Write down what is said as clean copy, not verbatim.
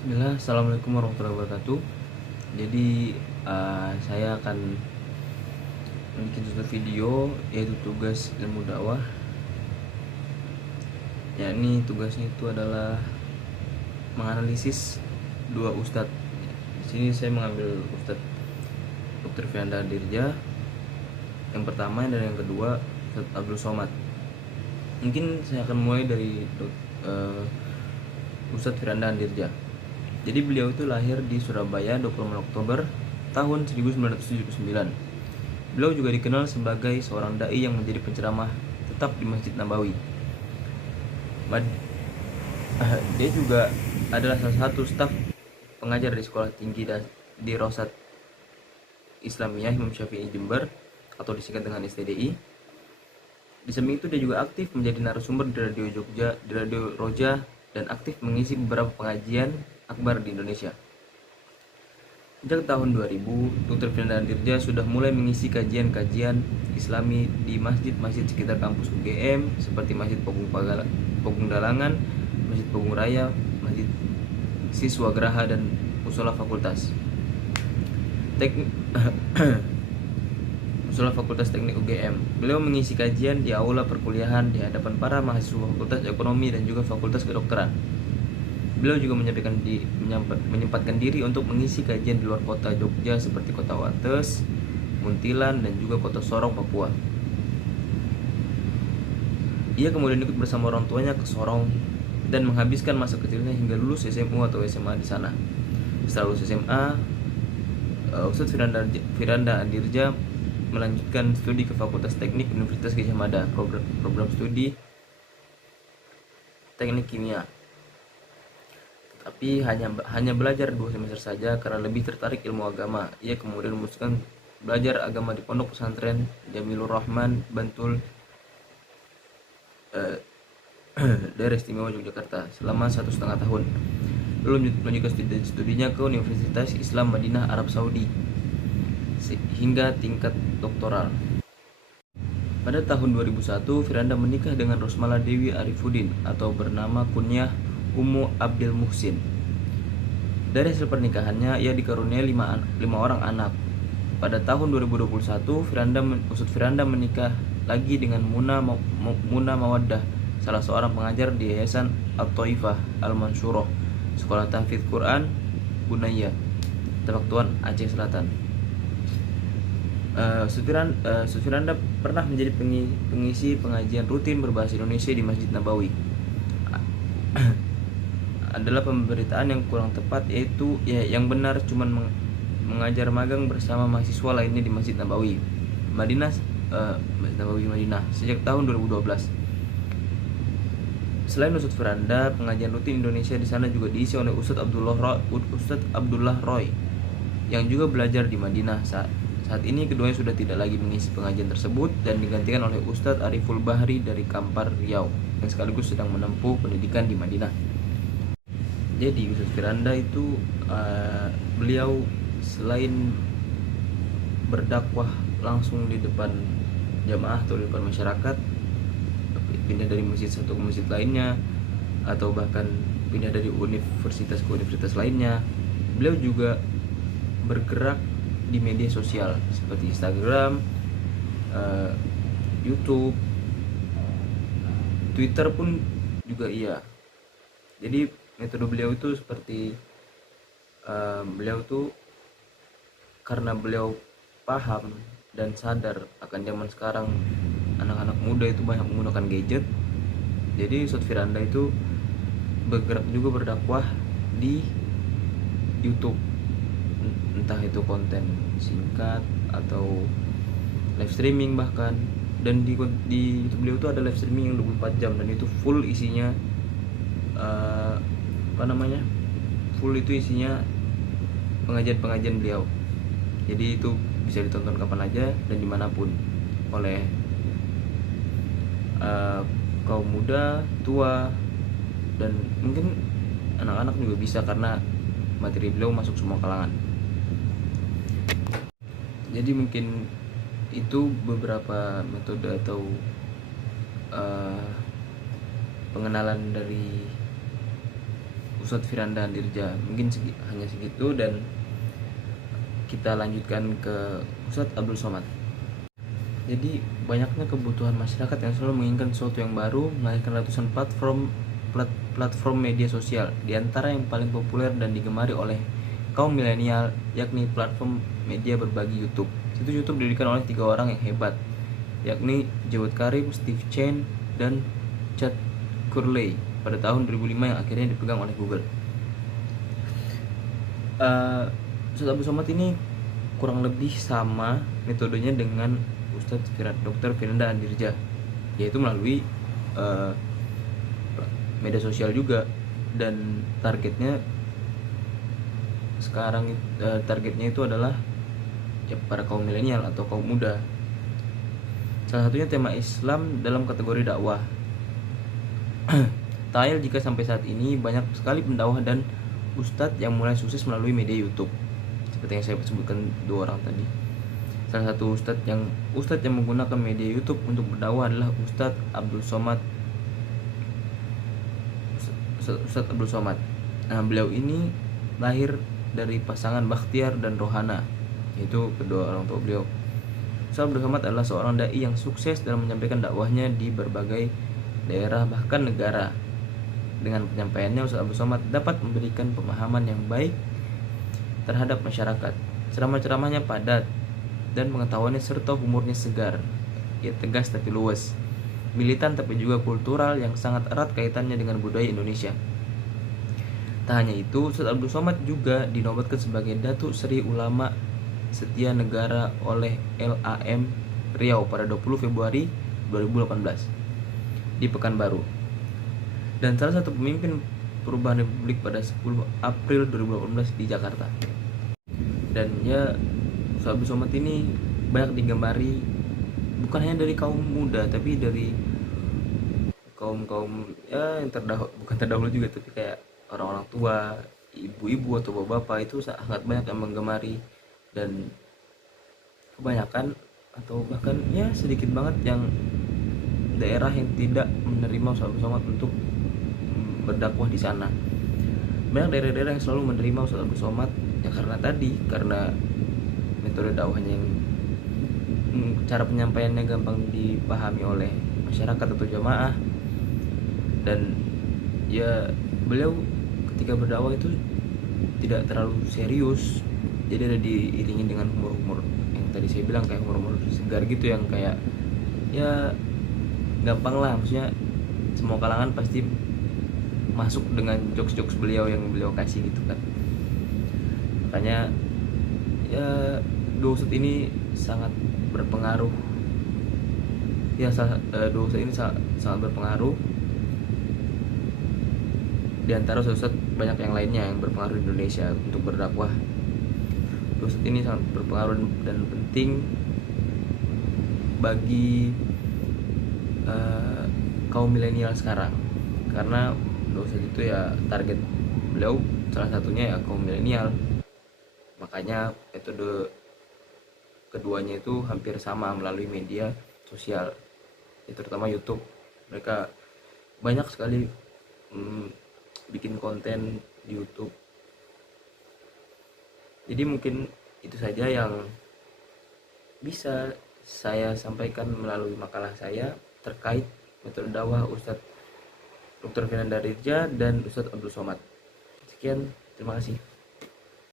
Bismillah, Assalamualaikum warahmatullahi wabarakatuh. Jadi saya akan bikin suatu video yaitu tugas ilmu dakwah. Yakni tugasnya itu adalah menganalisis dua ustadz. Di sini saya mengambil Ustadz Dr. Firanda Dirja yang pertama dan yang kedua Ustadz Abdul Somad. Mungkin saya akan mulai dari Ustadz Firanda Dirja. Jadi beliau itu lahir di Surabaya 26 Oktober tahun 1979. Beliau juga dikenal sebagai seorang dai yang menjadi penceramah tetap di Masjid Nabawi. Dia juga adalah salah satu staf pengajar di sekolah tinggi di Rosat Islamiyah Imam Syafi'i Jember atau disingkat dengan STDI. Di samping itu dia juga aktif menjadi narasumber di Radio Jogja, di Radio Roja, dan aktif mengisi beberapa pengajian akbar di Indonesia. Sejak tahun 2000, Dr. Firanda Dirja sudah mulai mengisi kajian-kajian Islami di masjid-masjid sekitar kampus UGM seperti Masjid Pogung Dalangan, Masjid Pogung Raya, Masjid Siswa Graha, dan Musola Fakultas Musola Fakultas Teknik UGM. Beliau mengisi kajian di aula perkuliahan di hadapan para mahasiswa Fakultas Ekonomi dan juga Fakultas Kedokteran. Beliau juga menyempatkan diri untuk mengisi kajian di luar kota Jogja seperti Kota Wates, Muntilan, dan juga Kota Sorong, Papua. Ia kemudian ikut bersama orang tuanya ke Sorong dan menghabiskan masa kecilnya hingga lulus SMU atau SMA di sana. Setelah lulus SMA, Ustadz Firanda Dirja melanjutkan studi ke Fakultas Teknik Universitas Gadjah Mada, program studi Teknik Kimia. Tapi hanya belajar 2 semester saja karena lebih tertarik ilmu agama. Ia kemudian memutuskan belajar agama di Pondok Pesantren Jamilur Rahman, Bantul, daerah istimewa Yogyakarta selama 1,5 tahun. Lalu melanjutkan studinya ke Universitas Islam Madinah, Arab Saudi hingga tingkat doktoral. Pada tahun 2001, Firanda menikah dengan Rosmala Dewi Arifuddin atau bernama kunyah Ummu Abdul Muhsin. Dari hasil pernikahannya, ia dikaruniai 5 orang anak. Pada tahun 2021, Ustadz Firanda menikah lagi dengan Muna Mawaddah, salah seorang pengajar di Yayasan At-Taifah Al-Mansyurah, Sekolah Tahfidz Quran Bunaya, Tabak Tuan, Aceh Selatan. Ustadz Firanda pernah menjadi pengisi pengajian rutin berbahasa Indonesia di Masjid Nabawi. Adalah pemberitaan yang kurang tepat, yaitu yang benar cuman mengajar magang bersama mahasiswa lainnya di Masjid Nabawi Madinah, sejak tahun 2012. Selain Ustadz Firanda, pengajian rutin Indonesia di sana juga diisi oleh Ustadz Abdullah Roy yang juga belajar di Madinah. Saat ini keduanya sudah tidak lagi mengisi pengajian tersebut dan digantikan oleh Ustadz Ariful Bahri dari Kampar, Riau, yang sekaligus sedang menempuh pendidikan di Madinah. Jadi Ustadz Firanda itu beliau selain berdakwah langsung di depan jamaah atau di depan masyarakat, pindah dari masjid satu ke masjid lainnya, atau bahkan pindah dari universitas ke universitas lainnya, beliau juga bergerak di media sosial seperti Instagram, YouTube, Twitter pun juga iya. Jadi metode beliau itu seperti beliau tuh karena beliau paham dan sadar akan zaman sekarang anak-anak muda itu banyak menggunakan gadget. Jadi Ustadz Firanda itu bergerak juga berdakwah di YouTube, entah itu konten singkat atau live streaming bahkan. Dan di YouTube beliau itu ada live streaming yang 24 jam dan itu full isinya full itu isinya pengajian beliau. Jadi itu bisa ditonton kapan aja dan dimanapun oleh kaum muda, tua, dan mungkin anak-anak juga bisa karena materi beliau masuk semua kalangan. Jadi mungkin itu beberapa metode atau pengenalan dari Ustadz Firanda Dirja. Mungkin hanya segitu, dan kita lanjutkan ke Ustadz Abdul Somad. Jadi banyaknya kebutuhan masyarakat yang selalu menginginkan sesuatu yang baru, melahirkan ratusan platform media sosial. Di antara yang paling populer dan digemari oleh kaum milenial yakni platform media berbagi YouTube. Situs YouTube didirikan oleh 3 orang yang hebat, yakni Jawad Karim, Steve Chen, dan Chad Hurley pada tahun 2005 yang akhirnya dipegang oleh Google. Ustadz Abdul Somad ini kurang lebih sama metodenya dengan Dr. Firanda Andirja, yaitu melalui media sosial juga, dan targetnya itu adalah ya para kaum milenial atau kaum muda. Salah satunya tema Islam dalam kategori dakwah. Tahayal jika sampai saat ini banyak sekali pendakwah dan ustadz yang mulai sukses melalui media YouTube, seperti yang saya sebutkan 2 orang tadi. Salah satu ustadz yang menggunakan media YouTube untuk berdakwah adalah Ustadz Abdul Somad. Nah, beliau ini lahir dari pasangan Bakhtiar dan Rohana, yaitu kedua orang tua beliau. Ustadz Abdul Somad adalah seorang dai yang sukses dalam menyampaikan dakwahnya di berbagai daerah bahkan negara. Dengan penyampaiannya, Ustadz Abdul Somad dapat memberikan pemahaman yang baik terhadap masyarakat. Ceramah-ceramahnya padat dan pengetahuannya serta humornya segar. Ia tegas tapi luwes, militan tapi juga kultural yang sangat erat kaitannya dengan budaya Indonesia. Tak hanya itu, Ustadz Abdul Somad juga dinobatkan sebagai Datuk Seri Ulama Setia Negara oleh LAM Riau pada 20 Februari 2018 di Pekanbaru, dan salah satu pemimpin perubahan Republik pada 10 April 2018 di Jakarta. Dan ya, Ustadz Abdul Somad ini banyak digemari bukan hanya dari kaum muda, tapi dari kaum ya yang bukan terdahulu juga, tapi kayak orang-orang tua, ibu-ibu atau bapak-bapak itu sangat banyak yang menggemari, dan kebanyakan atau bahkan ya sedikit banget yang daerah yang tidak menerima Ustadz Abdul Somad untuk berdakwah di sana. Banyak daerah-daerah yang selalu menerima Ustadz Abdul Somad ya karena metode dakwahnya yang cara penyampaiannya gampang dipahami oleh masyarakat atau jamaah, dan ya beliau ketika berdakwah itu tidak terlalu serius, jadi ada diiringi dengan humor-humor yang tadi saya bilang, kayak humor-humor segar gitu, yang kayak ya gampang lah, maksudnya semua kalangan pasti masuk dengan jokes-jokes beliau yang beliau kasih gitu kan. Makanya ya dua ustadz ini sangat berpengaruh, ya dua ustadz ini sangat berpengaruh di antara ustadz banyak yang lainnya yang berpengaruh di Indonesia untuk berdakwah. Dua ustadz ini sangat berpengaruh dan penting bagi kaum milenial sekarang, karena dua ustadz itu ya target beliau salah satunya ya kaum milenial. Makanya metode keduanya itu hampir sama melalui media sosial, ya, terutama YouTube. Mereka banyak sekali bikin konten di YouTube. Jadi mungkin itu saja yang bisa saya sampaikan melalui makalah saya terkait metode dakwah Ustadz Dr. Firanda Dirja dan Ustadz Abdul Somad. Sekian, terima kasih.